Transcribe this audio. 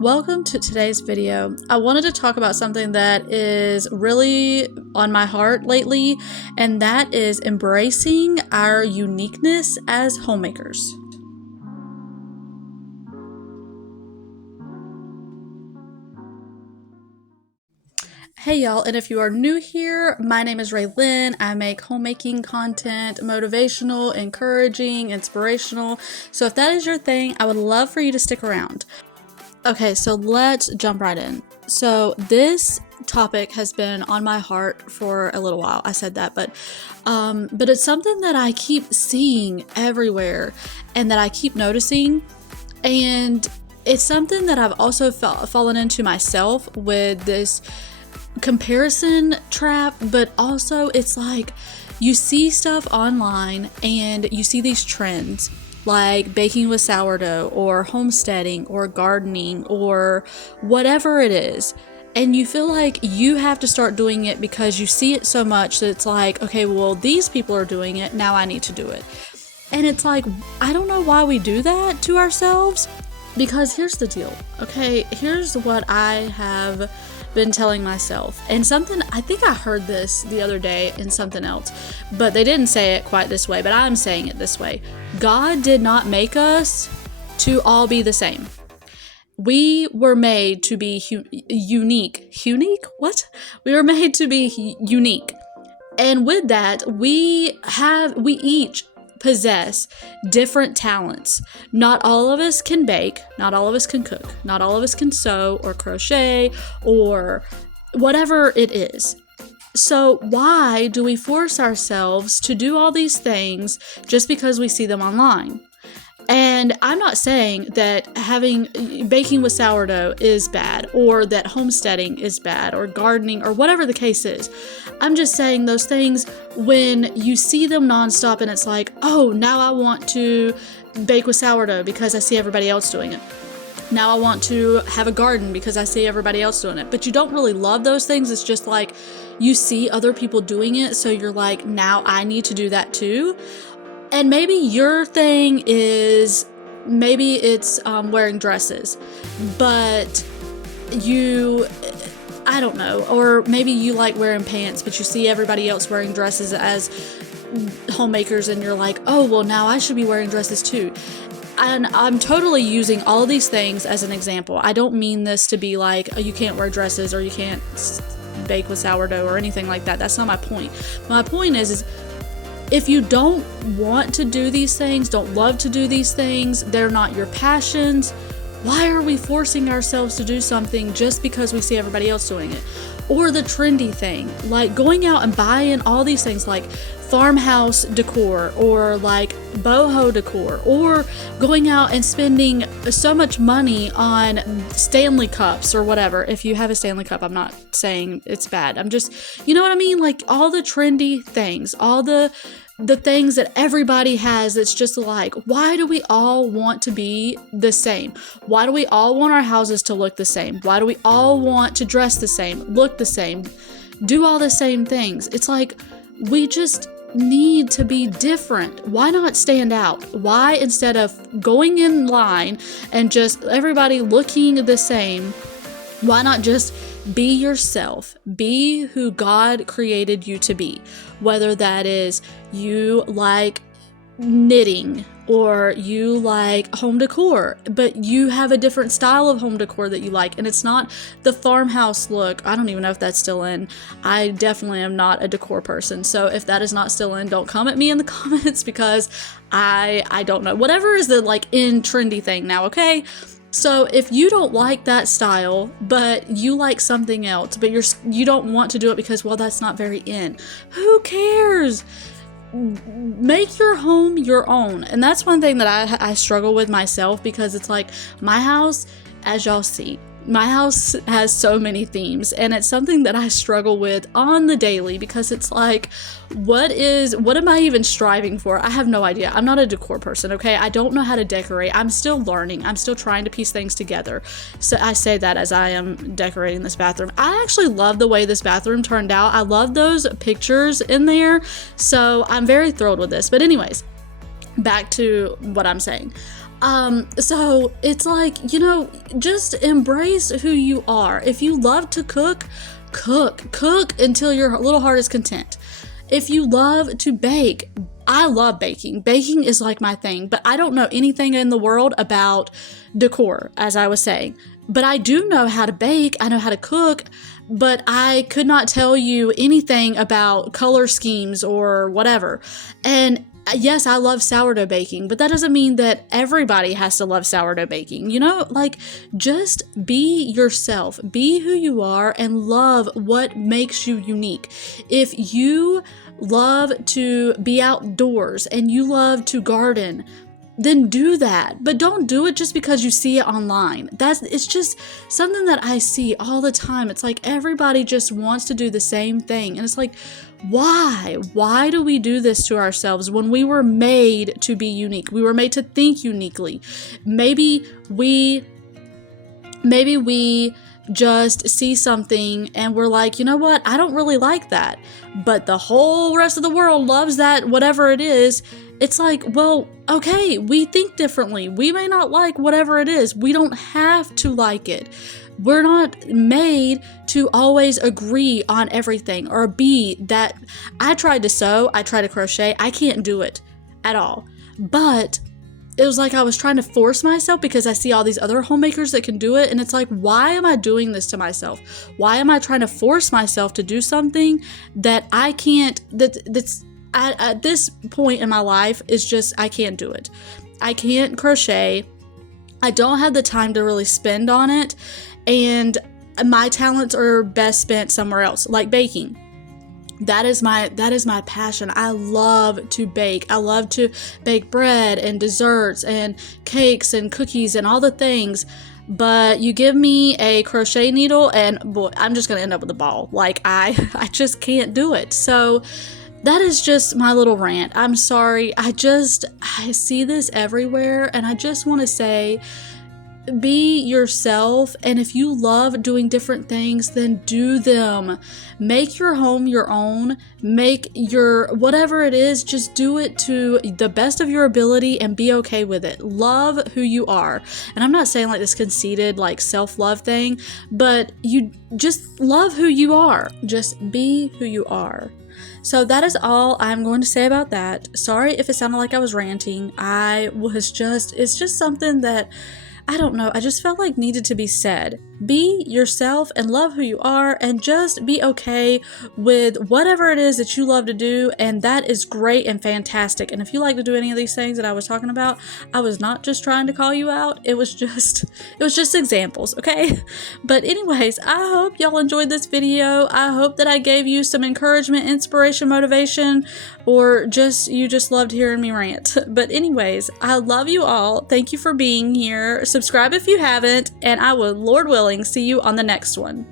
Welcome to today's video. I wanted to talk about something that is really on my heart lately, and that is embracing our uniqueness as homemakers. Hey y'all, and if you are new here, my name is RaylynnNReed. I make homemaking content, motivational, encouraging, inspirational. So if that is your thing, I would love for you to stick around. Okay, so let's jump right in. So this topic has been on my heart for a little while. I said that, but it's something that I keep seeing everywhere and that I keep noticing, and it's something that I've also fallen into myself with this comparison trap. But also it's like you see stuff online and you see these trends like baking with sourdough or homesteading or gardening or whatever it is, and you feel like you have to start doing it because you see it so much that it's like, okay, well, these people are doing it, now I need to do it. And it's like, I don't know why we do that to ourselves, because here's the deal. Okay, here's what I have been telling myself, and something, I think I heard this the other day in something else, but they didn't say it quite this way, but I'm saying it this way. God did not make us to all be the same. We were made to be unique. What? We were made to be unique. And with that, we each possess different talents. Not all of us can bake, not all of us can cook, not all of us can sew or crochet or whatever it is. So why do we force ourselves to do all these things just because we see them online? And I'm not saying that baking with sourdough is bad, or that homesteading is bad, or gardening, or whatever the case is. I'm just saying those things when you see them nonstop and it's like, oh, now I want to bake with sourdough because I see everybody else doing it. Now I want to have a garden because I see everybody else doing it. But you don't really love those things. It's just like you see other people doing it, so you're like, now I need to do that too. And maybe your thing is, maybe it's wearing dresses, but I don't know, or maybe you like wearing pants, but you see everybody else wearing dresses as homemakers, and you're like, oh, well, now I should be wearing dresses too. And I'm totally using all of these things as an example. I don't mean this to be like, oh, you can't wear dresses or you can't bake with sourdough or anything like that. That's not my point. My point is if you don't want to do these things, don't love to do these things, they're not your passions, why are we forcing ourselves to do something just because we see everybody else doing it? Or the trendy thing, like going out and buying all these things like farmhouse decor or like boho decor, or going out and spending so much money on Stanley cups or whatever. If you have a Stanley cup, I'm not saying it's bad. I'm just, you know what I mean? Like all the trendy things, all the things that everybody has that's just like, why do we all want to be the same? Why do we all want our houses to look the same? Why do we all want to dress the same, look the same, do all the same things? It's like, we just need to be different. Why not stand out? Why, instead of going in line and just everybody looking the same, why not just be yourself? Be who God created you to be. Whether that is you like knitting or you like home decor, but you have a different style of home decor that you like, and it's not the farmhouse look. I don't even know if that's still in. I definitely am not a decor person, so if that is not still in, don't come at me in the comments, because I don't know. Whatever is the like in trendy thing now, okay? So if you don't like that style, but you like something else, but you don't want to do it because, well, that's not very in, who cares? Make your home your own. And that's one thing that I struggle with myself, because it's like my house, as y'all see, my house has so many themes, and it's something that I struggle with on the daily, because it's like, what am I even striving for? I have no idea. I'm not a decor person, okay? I don't know how to decorate. I'm still learning. I'm still trying to piece things together. So I say that as I am decorating this bathroom. I actually love the way this bathroom turned out. I love those pictures in there. So I'm very thrilled with this. But anyways, back to what I'm saying. So it's like, you know, just embrace who you are. If you love to cook, cook until your little heart is content. If you love to bake, I love baking. Baking is like my thing, but I don't know anything in the world about decor, as I was saying. But I do know how to bake. I know how to cook, but I could not tell you anything about color schemes or whatever. And yes, I love sourdough baking, but that doesn't mean that everybody has to love sourdough baking. You know, like, just be yourself, be who you are, and love what makes you unique. If you love to be outdoors and you love to garden, then do that. But don't do it just because you see it online. It's just something that I see all the time. It's like everybody just wants to do the same thing. And it's like, why? Why do we do this to ourselves when we were made to be unique? We were made to think uniquely. Maybe we just see something and we're like, you know what? I don't really like that. But the whole rest of the world loves that, whatever it is. It's like, well, okay, we think differently. We may not like whatever it is. We don't have to like it. We're not made to always agree on everything or be that. I tried to sew, I tried to crochet. I can't do it at all. But it was like I was trying to force myself because I see all these other homemakers that can do it. And it's like, why am I doing this to myself? Why am I trying to force myself to do something that I can't, that's at this point in my life is just, I can't do it. I can't crochet. I don't have the time to really spend on it. And my talents are best spent somewhere else, like baking. That is my passion. I love to bake. I love to bake bread and desserts and cakes and cookies and all the things. But you give me a crochet needle and boy, I'm just going to end up with a ball. Like I just can't do it. So that is just my little rant. I'm sorry. I see this everywhere and I just want to say, be yourself, and if you love doing different things, then do them. Make your home your own. Make your whatever it is, just do it to the best of your ability and be okay with it. Love who you are. And I'm not saying like this conceited like self-love thing, but you just love who you are. Just be who you are. So that is all I'm going to say about that. Sorry if it sounded like I was ranting. It's just something that I don't know, I just felt like needed to be said. Be yourself and love who you are and just be okay with whatever it is that you love to do, and that is great and fantastic. And if you like to do any of these things that I was talking about, I was not just trying to call you out. It was just examples, okay? But anyways, I hope y'all enjoyed this video. I hope that I gave you some encouragement, inspiration, motivation, or you just loved hearing me rant. But anyways, I love you all. Thank you for being here. Subscribe if you haven't, and I will, Lord willing, see you on the next one.